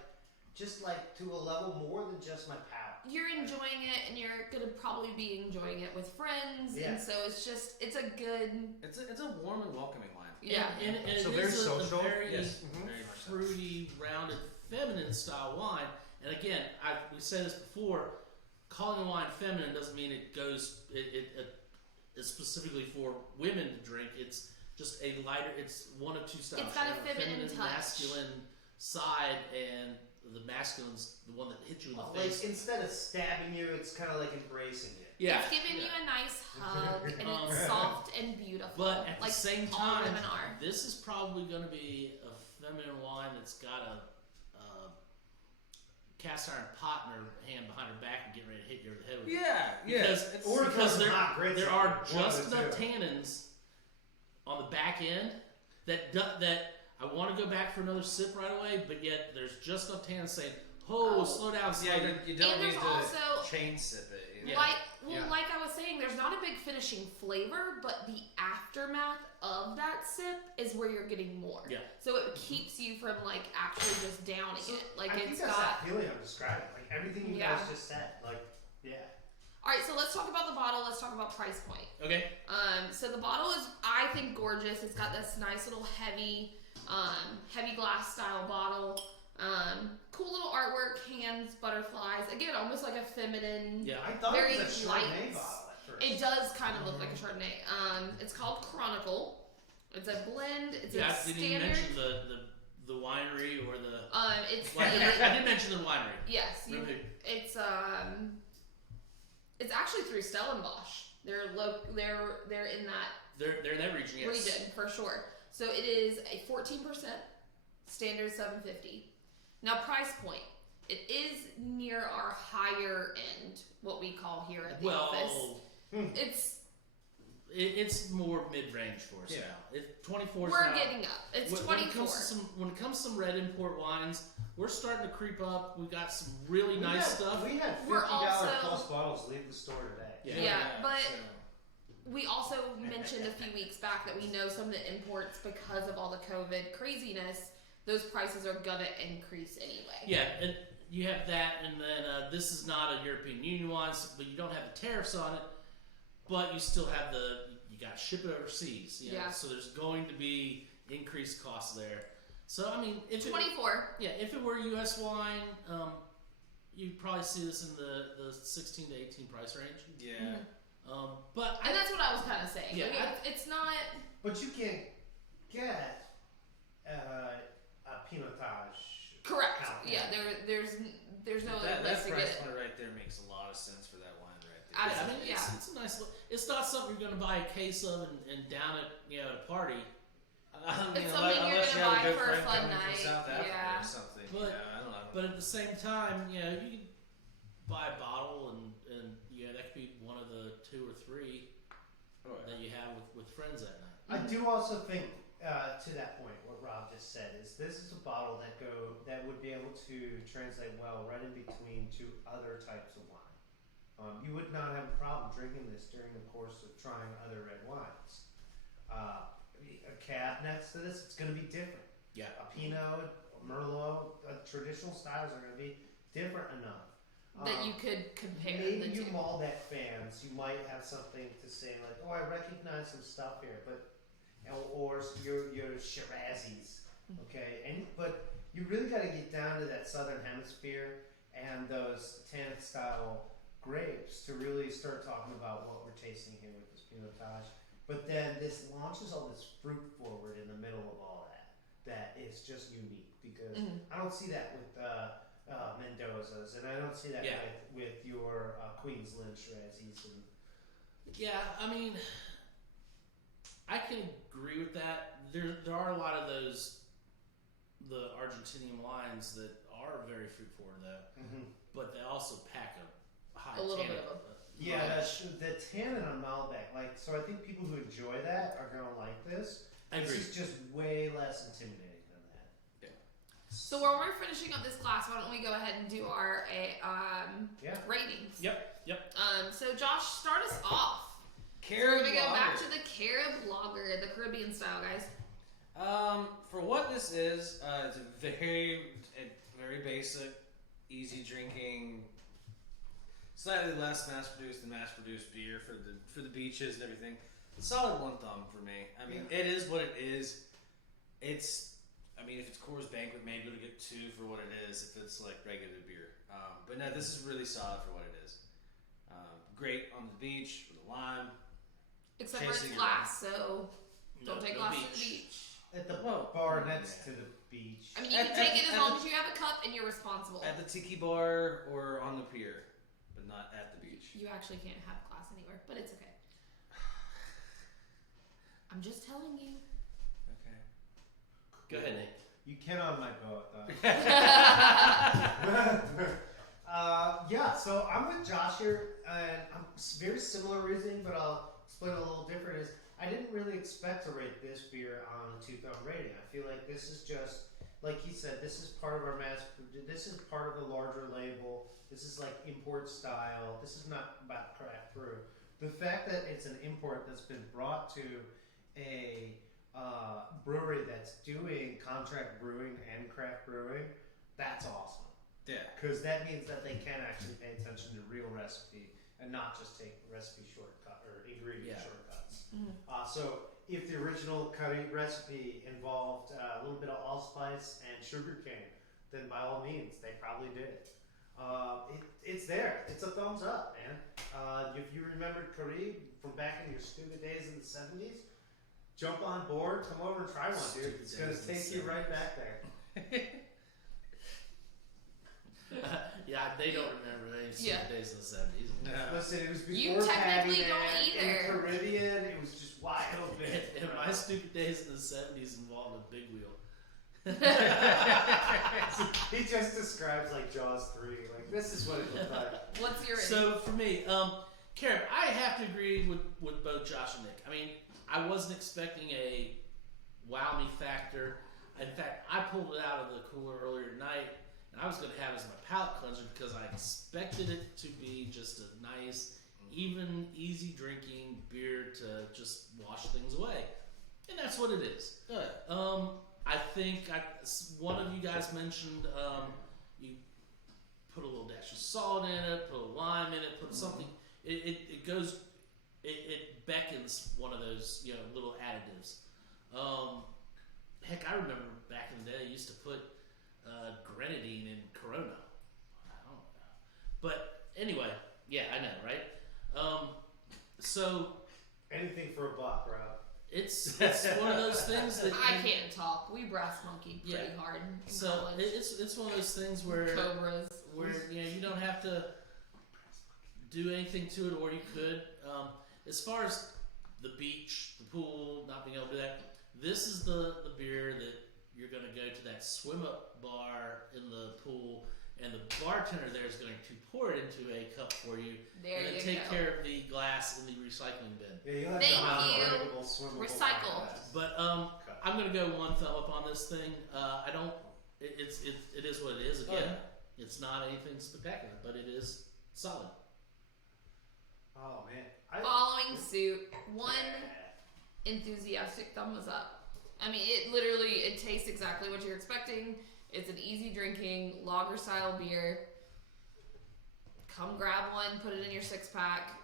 Just like to a level more than just my palate. You're enjoying it, and you're gonna probably be enjoying it with friends, and so it's a good. It's a warm and welcoming wine. Yeah, and so it very is social, a very very fruity, rounded, feminine style wine. And again, we said this before. Calling a wine feminine doesn't mean it goes. It is specifically for women to drink. It's just a lighter. It's one of two styles. It's got a feminine touch, masculine side, and the masculine's the one that hits you in the face. Like instead of stabbing you, it's kind of like embracing you. Yeah. It's giving you a nice hug, and it's soft and beautiful. But at the same time, women are. This is probably going to be a feminine wine that's got a cast iron pot in her hand behind her back and getting ready to hit you over the head with it. Because there are just enough tannins on the back end that I want to go back for another sip right away, but yet there's just enough tannins saying, slow down. Yeah, you don't need to also, chain sip it. You know? Like I was saying, there's not a big finishing flavor, but the aftermath of that sip is where you're getting more. Yeah. So it keeps you from like actually just downing it. Like I think that's that feeling I'm describing. Like everything you guys just said. Like, All right, so let's talk about the bottle. Let's talk about price point. Okay. So the bottle is, I think, gorgeous. It's got this nice little heavy glass style bottle. Cool little artwork, hands, butterflies. Again, almost like a feminine. Yeah, I thought very it was a Chardonnay bottle at first. It does kind of look like a Chardonnay. It's called Chronicle. It's a blend. It's a didn't standard. even mention the winery or the. I did mention the winery. Yes, it's actually through Stellenbosch. They're in that. They're in that region. Yes. Region for sure. So it is a 14%, standard $7.50. Now price point. It is near our higher end, what we call here at the office. It's more mid-range for us now. 24 is we're now, getting up. It's when 24. When it comes to some red import wines, we're starting to creep up. We've got some really nice stuff. We had $50 plus bottles leave the store today. But we also mentioned a few weeks back that we know some of the imports, because of all the COVID craziness, those prices are gonna increase anyway. Yeah, and you have that, and then this is not a European Union one, but you don't have the tariffs on it, but you still have you got to ship it overseas. You know? Yeah. So there's going to be increased costs there. So I mean, if 24. if it were U.S. wine, you'd probably see this in the 16 to 18 price range. Yeah. But And that's what I was kind of saying. Yeah, I mean, it's not. But you can't get a Pinotage. Correct. out Yeah, there. there's no other That place to get price it. point right there makes a lot of sense for that wine right there. I Absolutely. mean, it's a nice. It's not something you're going to buy a case of and down it, at a party. It's something you're unless gonna you have buy a good for a friend fun coming from night, South Africa yeah. or something. But- I don't know. But at the same time, you can buy a bottle and that could be one of the 2 or 3 that you have with friends that night. I do also think, to that point, what Rob just said is this is a bottle that would be able to translate well right in between 2 other types of wine. You would not have a problem drinking this during the course of trying other red wines. A cab next to this, it's going to be different. Yeah. A Pinot, a Merlot, traditional styles are going to be different enough. That you could compare Maybe the you two. Malbec fans, you might have something to say like, "Oh, I recognize some stuff here," or your Shirazis, okay? But you really got to get down to that Southern Hemisphere and those tannic style grapes to really start talking about what we're tasting here with this Pinotage. But then this launches all this fruit forward in the middle of all that is just unique because I don't see that with Mendoza's, and I don't see that with your Queensland Shirazis. Yeah, I mean, I can agree with that. There are a lot of the Argentinian wines that are very fruit forward though, but they also pack a high A little tannin. bit of Yeah, the tannin on Malbec, so I think people who enjoy that are gonna like this. I agree. This is just way less intimidating than that. So while we're finishing up this class, why don't we go ahead and do our ratings? Yep. So Josh, start us off. Carib We're gonna go back lager. to the Carib Lager, the Caribbean style, guys. For what this is, it's a very basic, easy drinking, slightly less mass-produced than mass-produced beer for the beaches and everything. Solid 1 thumb for me. I mean, it is what it is. If it's Coors Banquet, maybe it'll get 2 for what it is if it's like regular beer. But no, this is really solid for what it is. Great on the beach with a lime. Except for it's Chasing glass, so don't take no glass beach. to the beach. At the Well, bar next to the beach. I mean, you can take it as long as you have a cup and you're responsible. At the tiki bar or on the pier, but not at the beach. You actually can't have glass anywhere, but it's okay. I'm just telling you. Okay. Go ahead, Nate. You can on my boat, though. So I'm with Josh here, and I'm very similar reasoning, but I'll explain a little different. Is I didn't really expect to rate this beer on a 2 thumb rating. I feel like this is just, like he said, this is part of our this is part of the larger label. This is like import style. This is not about craft brew. The fact that it's an import that's been brought to a brewery that's doing contract brewing and craft brewing, that's awesome. Yeah. Because that means that they can actually pay attention to real recipe and not just take recipe shortcut or ingredient shortcuts. So if the original curry recipe involved a little bit of allspice and sugar cane, then by all means, they probably did it. It's there. It's a thumbs up, man. If you remembered curry from back in your student days in the 70s, jump on board, come over and try one, dude. It's going to take you right back there. Yeah, they don't remember any student days in the 70s. No. Listen, it was You before technically Patty don't Man, either. in the Caribbean. It was just wide open. And my student days in the 70s involved a big wheel. He just describes like Jaws 3. Like, this is what it looked like. What's your rating? So for me, Karen, I have to agree with both Josh and Nick. I mean, I wasn't expecting a wow me factor. In fact, I pulled it out of the cooler earlier tonight, and I was going to have it as my palate cleanser because I expected it to be just a nice, even, easy drinking beer to just wash things away. And that's what it is. I think one of you guys mentioned you put a little dash of salt in it, put a lime in it, put something. It goes. It beckons one of those little additives. Heck, I remember back in the day, I used to put grenadine in Corona. I don't know, but anyway, yeah, I know, right? So anything for a buck, Rob. It's one of those things that I can't talk. We brass monkey pretty hard. So it's one of those things where cobras, where you don't have to do anything to it, or you could. As far as the beach, the pool, not being able to do that, this is the beer that you're going to go to that swim up bar in the pool, and the bartender there is going to pour it into a cup for you, and then take care of the glass in the recycling bin. Yeah, you have Thank you. Recycle. But I'm going to go one thumb up on this thing. I don't. It is what it is. Again, it's not anything spectacular, but it is solid. Oh man. Following suit, one enthusiastic thumbs up. I mean, it tastes exactly what you're expecting. It's an easy drinking lager style beer. Come grab one, put it in your 6-pack.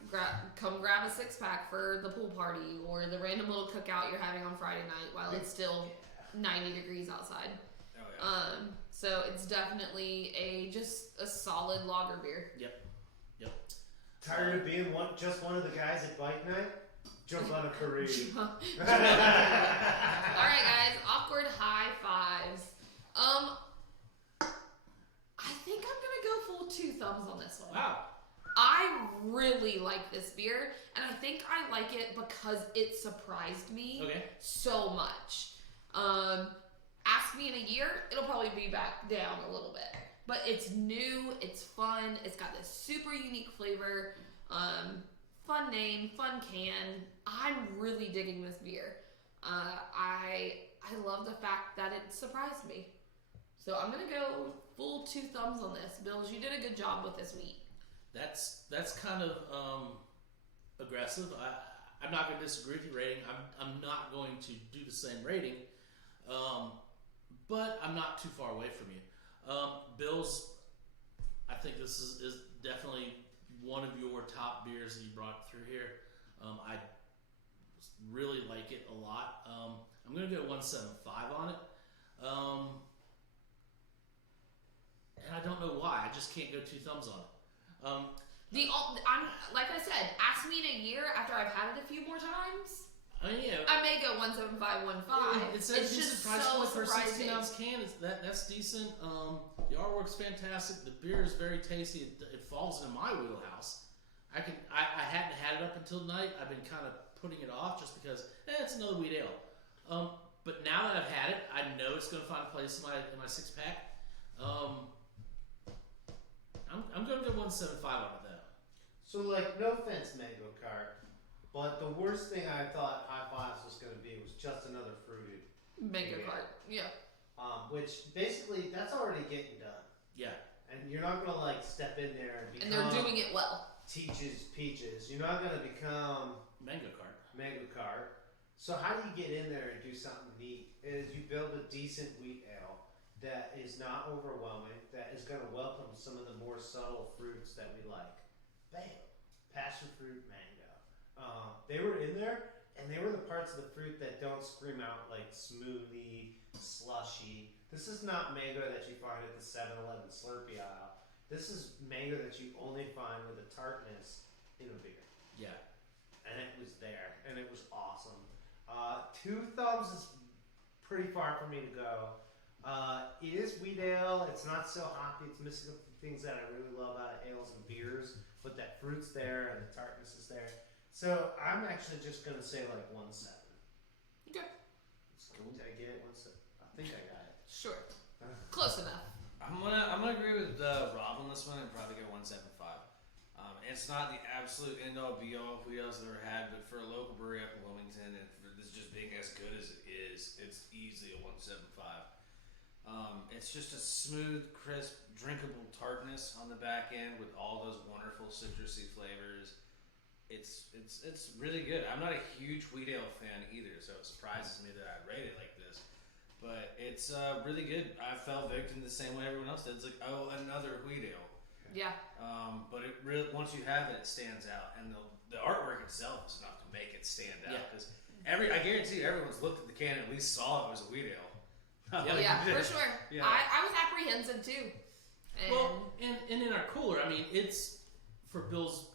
Come grab a 6-pack for the pool party or the random little cookout you're having on Friday night while it's still 90 degrees outside. Oh, yeah. So it's definitely just a solid lager beer. Yep. Tired of being just one of the guys at bike night? Jump on a parade. Alright guys, awkward high fives. I think I'm gonna go full 2 thumbs on this one. Wow. I really like this beer, and I think I like it because it surprised me so much. Ask me in a year, it'll probably be back down a little bit. But it's new, it's fun, it's got this super unique flavor, fun name, fun can. I'm really digging this beer. I love the fact that it surprised me. So I'm gonna go full 2 thumbs on this. Bills, you did a good job with this wheat. That's kind of aggressive. I'm not going to disagree with your rating. I'm not going to do the same rating, but I'm not too far away from you. Bills, I think this is definitely one of your top beers that you brought through here. I really like it a lot. I'm going to go 175 on it. And I don't know why. I just can't go 2 thumbs on it. I'm like I said, ask me in a year after I've had it a few more times. I mean, I may go 175, 15. It's just price so point for a surprising. 16-ounce can. That's decent. The artwork's fantastic. The beer is very tasty. It falls into my wheelhouse. I hadn't had it up until tonight. I've been kind of putting it off just because it's another wheat ale. But now that I've had it, I know it's going to find a place in my 6-pack. I'm going to go 175 on it though. So no offense, Mango Kart, but the worst thing I thought High Fives was going to be was just another fruited Mango cart. Yeah. Which basically that's already getting done. Yeah. And you're not going to step in there and become. And they're doing it well. Teaches Peaches. You're not going to become Mango Kart. So how do you get in there and do something neat? Is you build a decent wheat ale that is not overwhelming, that is going to welcome some of the more subtle fruits that we like. Bam! Passion fruit, mango. They were in there, and they were the parts of the fruit that don't scream out like smoothie, slushy. This is not mango that you find at the 7-Eleven Slurpee aisle. This is mango that you only find with a tartness in a beer. Yeah. And it was there, and it was awesome. 2 thumbs is pretty far for me to go. It is wheat ale. It's not so hoppy. It's missing the things that I really love out of ales and beers, but that fruit's there and the tartness is there. So I'm actually just gonna say 1.7. Okay. Did I get it? 1.7. I think I got it. Sure. Close enough. I'm gonna agree with Rob on this one and probably go 175. It's not the absolute end all be all wheat ales I've ever had, but for a local brewery up in Wilmington and for this just being as good as it is, it's easily a 175. It's just a smooth, crisp, drinkable tartness on the back end with all those wonderful citrusy flavors. It's really good. I'm not a huge wheat ale fan either, so it surprises me that I rate it like this. but it's really good. I fell victim the same way everyone else did. It's like, oh, another wheat ale. Yeah. But it really, once you have it, it stands out, and the artwork itself is enough to make it stand out. Because I guarantee you, everyone's looked at the can and at least saw it was a wheat ale. Yeah, for sure. Yeah. I was apprehensive too. And Well, and in our cooler, I mean, it's for Bill's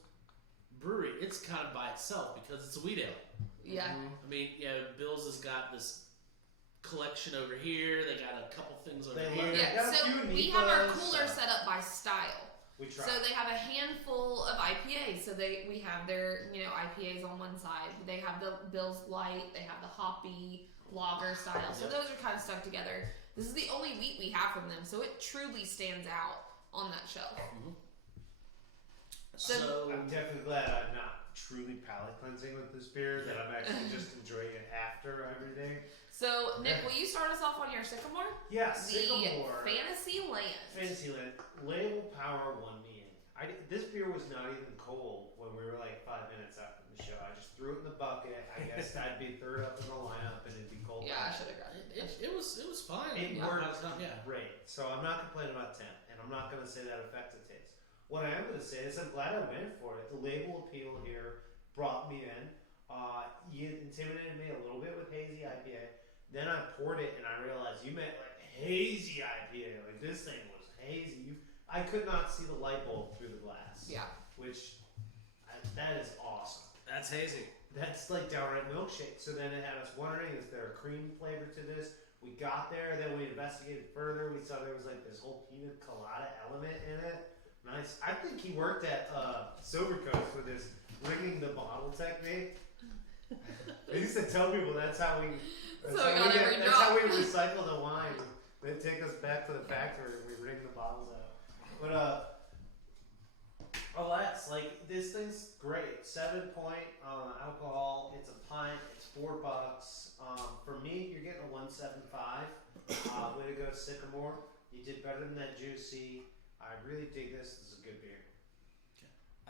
Brewery. It's kind of by itself because it's a wheat ale. yeah. I mean, Bill's has got this collection over here. They got a couple things over here. They got a So few we have our Nipas, cooler set up by style. We try. So they have a handful of IPAs. So we have their IPAs on one side. They have the Bill's Light. They have the hoppy lager style. So those are kind of stuck together. This is the only wheat we have from them, so it truly stands out on that shelf. So I'm definitely glad I'm not truly palate cleansing with this beer. That I'm actually just enjoying it after everything. So Nick, will you start us off on your Sycamore? Yeah, The Sycamore. Fantasyland. Fantasyland. Label Power won me in. This beer was not even cold when we were like 5 minutes out from the show. I just threw it in the bucket. I guess I'd be third up in the lineup and it'd be cold. Yeah, I should have gotten it. it was fine. It Yeah. worked Yeah. great. So I'm not complaining about temp, and I'm not going to say that affects the taste. What I am going to say is I'm glad I went for it. The label appeal here brought me in. You intimidated me a little bit with hazy IPA. Then I poured it and I realized you meant like hazy IPA. Like this thing was hazy. I could not see the light bulb through the glass. Yeah. Which, that is awesome. That's hazy. That's like downright milkshake. So then it had us wondering, is there a cream flavor to this? We got there, then we investigated further. We saw there was like this whole pina colada element in it. Nice. I think he worked at Silver Coast with his ringing the bottle technique. I used to tell people that's how we recycle the wine. They take us back to the factory and we ring the bottles out. But alas, like this thing's great. 7 point alcohol. It's a pint. It's $4. For me, you're getting a 1.75. Way to go, Sycamore. You did better than that Juicy. I really dig this. This is a good beer.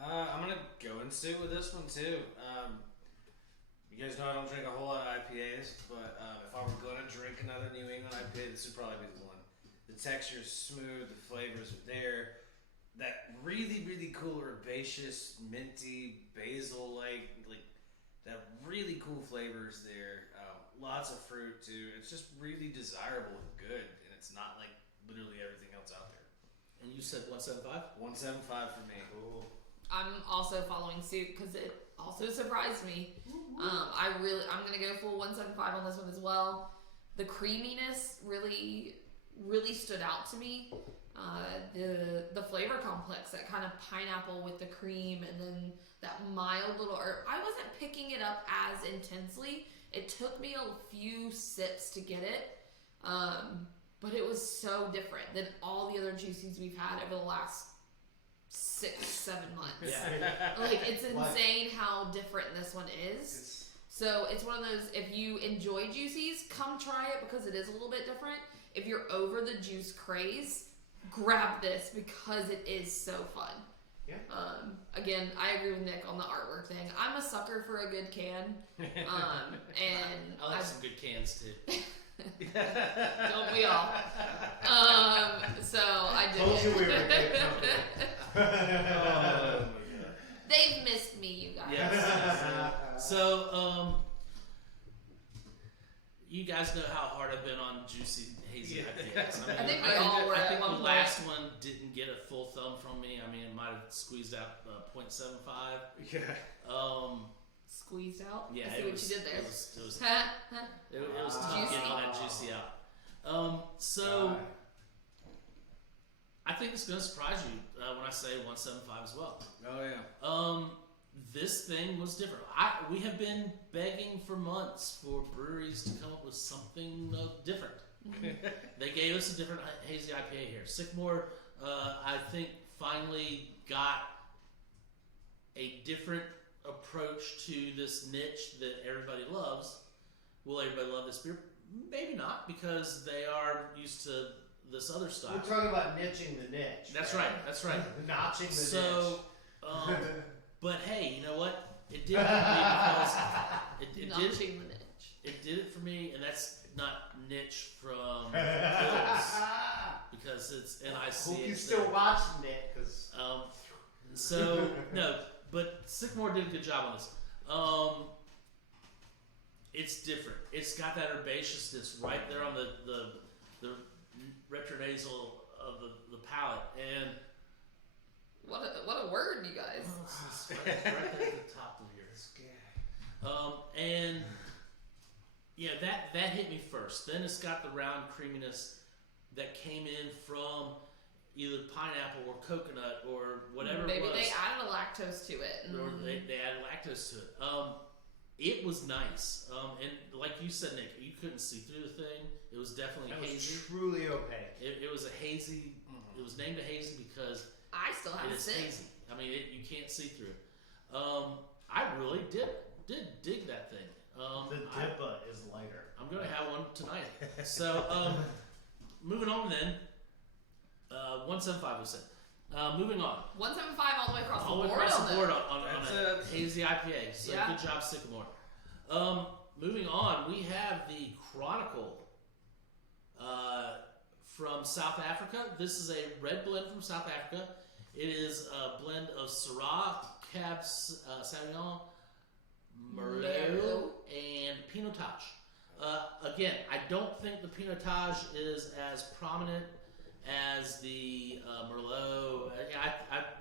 I'm gonna go in suit with this one too. You guys know I don't drink a whole lot of IPAs, but if I were gonna drink another New England IPA, this would probably be the one. The texture is smooth, the flavors are there. That really, really cool herbaceous, minty, basil like that really cool flavors there. Lots of fruit too. It's just really desirable and good, and it's not like literally everything else out there. And you said 175? 1.75 for me. Cool. I'm also following suit because it also surprised me. I'm gonna go full 1.75 on this one as well. The creaminess really stood out to me. The flavor complex, that kind of pineapple with the cream, and then that mild little herb. I wasn't picking it up as intensely. It took me a few sips to get it, but it was so different than all the other juicies we've had over the last 6-7 months. Yeah. Like, it's insane how different this one is. So it's one of those, if you enjoy juicies, come try it because it is a little bit different. If you're over the juice craze, grab this because it is so fun. Yeah. Again, I agree with Nick on the artwork thing. I'm a sucker for a good can. And I like some good cans too. don't we all? So I did. Told you we were a good company. Oh, They've missed me, you guys. Yes. So, you guys know how hard I've been on juicy hazy IPAs. I think we all were I at think one the point. last one didn't get a full thumb from me. I mean, it might have squeezed out 0.75. yeah. Squeezed out. Yeah, I see it what was, you did there. It was Huh? tough Juicy. getting that juicy out. So I think it's going to surprise you when I say 1.75 as well. Oh yeah. This thing was different. We have been begging for months for breweries to come up with something different. They gave us a different hazy IPA here. Sycamore, I think, finally got a different approach to this niche that everybody loves. Will everybody love this beer? Maybe not, because they are used to this other style. We're talking about niching the niche. That's right. That's right. Notching the So, niche. but hey, you know what? It did it for me because it did Notching the niche. it did it for me, and that's not niche from Bills because it's NIC. Hope you still watching it, because so no, but Sycamore did a good job on this. It's different. It's got that herbaceousness right there on the retronasal of the palate, and what a word, you guys. it's right there at the top of yours. And yeah, that hit me first. Then it's got the round creaminess that came in from either pineapple or coconut or whatever. Maybe it was. they added a lactose to it. Or they added lactose to it. It was nice. And like you said, Nick, you couldn't see through the thing. It was definitely it was hazy. truly opaque. It was a hazy. It was named a hazy because I still it haven't is seen. hazy. I mean, you can't see through it. I really did dig that thing. The Dippa is lighter. I'm gonna have one tonight. So moving on then. 175 we said. Moving on. 175 all the way across All the the way board. across the board on That's a it. hazy IPA. So Yeah. good job, Sycamore. Moving on, we have the Chronicle from South Africa. This is a red blend from South Africa. It is a blend of Syrah, Cab Sauvignon, Merlot, and Pinotage. Again, I don't think the Pinotage is as prominent as the Merlot,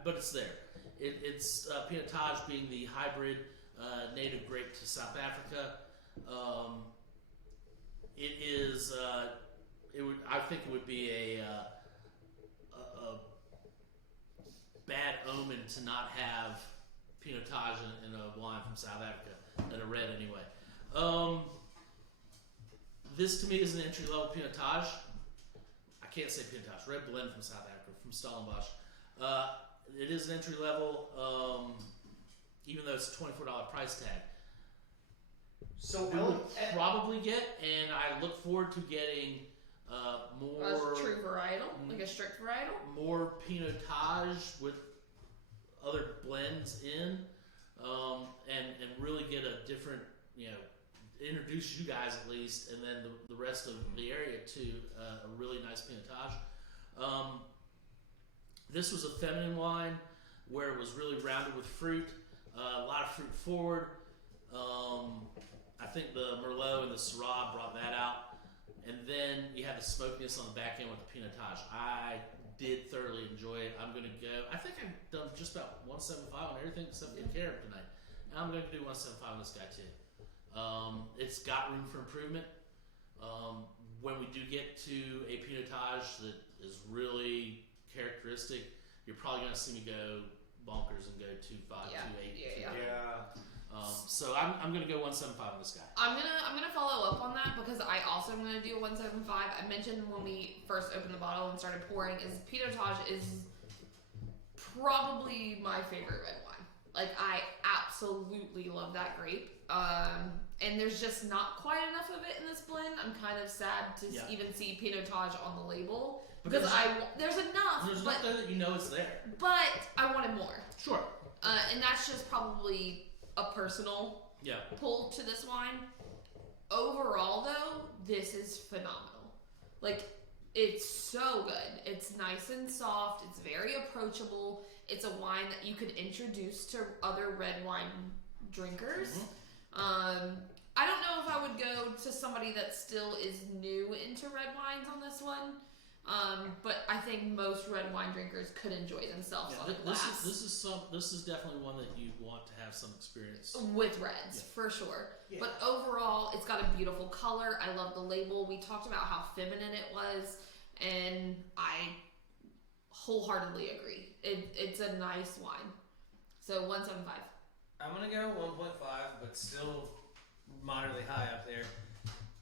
but it's there. It's Pinotage being the hybrid native grape to South Africa. It is. I think it would be a bad omen to not have Pinotage in a wine from South Africa, in a red anyway. This to me is an entry level Pinotage. I can't say Pinotage. Red blend from South Africa, from Stellenbosch. It is an entry level, even though it's a $24 price tag. So We would probably get, and I look forward to getting more A true varietal, like a strict varietal. more Pinotage with other blends in, and really get a different, introduce you guys at least, and then the rest of the area to a really nice Pinotage. This was a feminine wine where it was really rounded with fruit, a lot of fruit forward. I think the Merlot and the Syrah brought that out. And then you have the smokiness on the back end with the Pinotage. I did thoroughly enjoy it. I'm going to go, I think I've done just about 175 on everything except the carob tonight. And I'm going to do 175 on this guy too. It's got room for improvement. When we do get to a Pinotage that is really characteristic, you're probably going to see me go bonkers and go 2.5, 2.8. Yeah. So I'm going to go 175 on this guy. I'm gonna follow up on that because I also am gonna do a 175. I mentioned when we first opened the bottle and started pouring is Pinotage is probably my favorite red wine. Like I absolutely love that grape. And there's just not quite enough of it in this blend. I'm kind of sad to even see Pinotage on the label because there's enough. There's enough there that you know it's there. But I wanted more. Sure. And that's just probably a personal pull to this wine. Overall, though, this is phenomenal. Like, it's so good. It's nice and soft. It's very approachable. It's a wine that you could introduce to other red wine drinkers. I don't know if I would go to somebody that still is new into red wines on this one. But I think most red wine drinkers could enjoy themselves on a glass. This is definitely one that you want to have some experience with reds, for sure. Yeah. But overall, it's got a beautiful color. I love the label. We talked about how feminine it was, and I wholeheartedly agree. It's a nice wine. So 175. I'm gonna go 1.5, but still moderately high up there.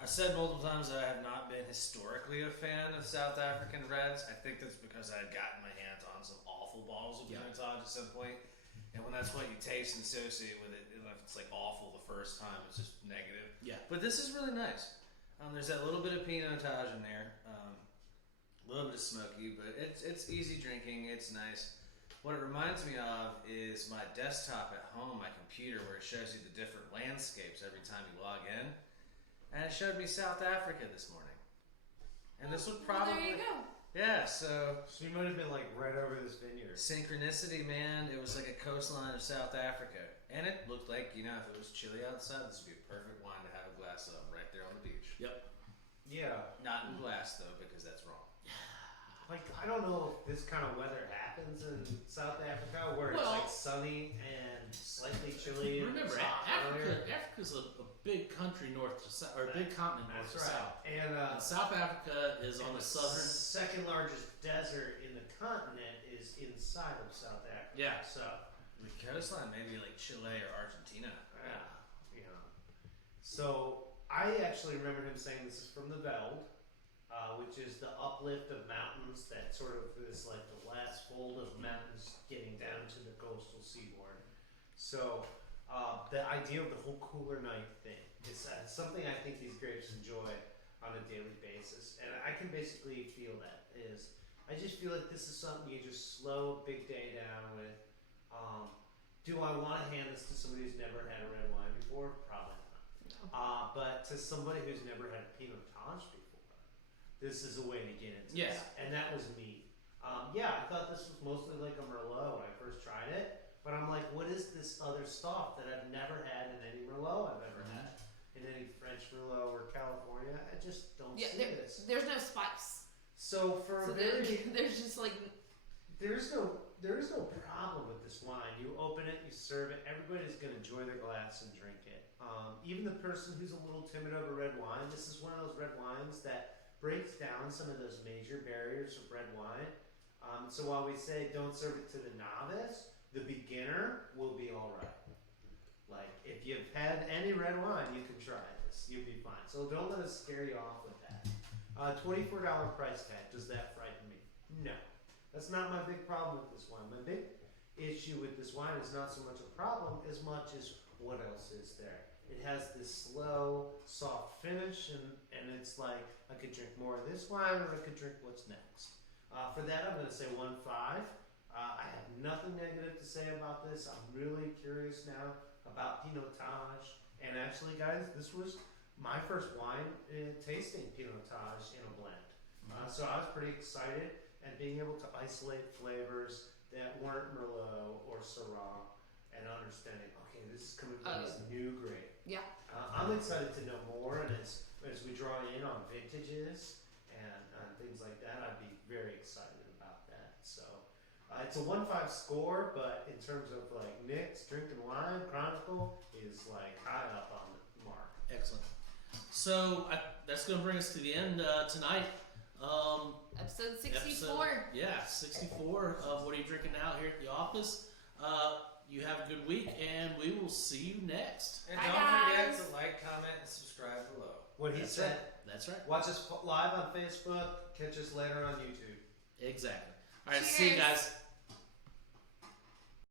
I said multiple times that I have not been historically a fan of South African reds. I think that's because I had gotten my hands on some awful bottles of Pinotage at some point. And when that's what you taste and associate with it, if it's like awful the first time, it's just negative. Yeah. But this is really nice. There's that little bit of Pinotage in there. A little bit of smoky, but it's easy drinking. It's nice. What it reminds me of is my desktop at home, my computer, where it shows you the different landscapes every time you log in. and it showed me South Africa this morning. And this would Well, probably there you go. yeah. So So you might have been like right over this vineyard. synchronicity, man. It was like a coastline of South Africa, and it looked like if it was chilly outside, this would be a perfect wine to have a glass of right there on the beach. Yep. Yeah. Not in glass though, because that's wrong. Like, I don't know if this kind of weather happens in South Africa where it's Well- like sunny and slightly chilly. and Remember, it's hot earlier. Africa's a big country north to south, or a big continent north That's to right. south. And And South Africa is on and the southern. second largest desert in the continent is inside of South Africa. Yeah. So, The coastline, maybe like Chile or Argentina. you know. So, I actually remember him saying this is from the Veld, which is the uplift of mountains that sort of is like the last fold of mountains getting down to the coastal seaboard. So, the idea of the whole cooler night thing is something I think these grapes enjoy on a daily basis, and I can basically feel that. I just feel like this is something you just slow a big day down with. Do I want to hand this to somebody who's never had a red wine before? Probably not. But to somebody who's never had a Pinotage before, this is a way to get into Yeah. this. And that was me. I thought this was mostly like a Merlot when I first tried it. But I'm like, what is this other stuff that I've never had in any Merlot I've ever had? In any French Merlot or California? I just don't see this. There's no spice. So for So a very... there's just like There is no problem with this wine. You open it, you serve it. Everybody's going to enjoy their glass and drink it. Even the person who's a little timid over red wine, this is one of those red wines that breaks down some of those major barriers of red wine. So while we say don't serve it to the novice, the beginner will be all right. Like if you've had any red wine, you can try this. You'll be fine. So don't let us scare you off with that. $24 price tag. Does that frighten me? No. That's not my big problem with this wine. My big issue with this wine is not so much a problem as much as what else is there. It has this slow, soft finish, and it's like I could drink more of this wine or I could drink what's next. For that, I'm going to say 1.5. I have nothing negative to say about this. I'm really curious now about Pinotage. And actually, guys, this was my first wine tasting Pinotage in a blend. So I was pretty excited. And being able to isolate flavors that weren't Merlot or Syrah, and understanding, okay, this is coming from this new grape. yeah. I'm excited to know more, and as we draw in on vintages and things like that, I'd be very excited about that. So it's a 1.5 score, but in terms of like Nick's Drinking Wine Chronicle is like high up on the mark. Excellent. So that's going to bring us to the end tonight. Episode 64. 64 of What Are You Drinking Now here at the office. You have a good week, and we will see you next. And Bye, don't forget guys. to like, comment, and subscribe below. What he That's said. right. That's right. Watch us live on Facebook. Catch us later on YouTube. Exactly. All right, see you Cheers. guys.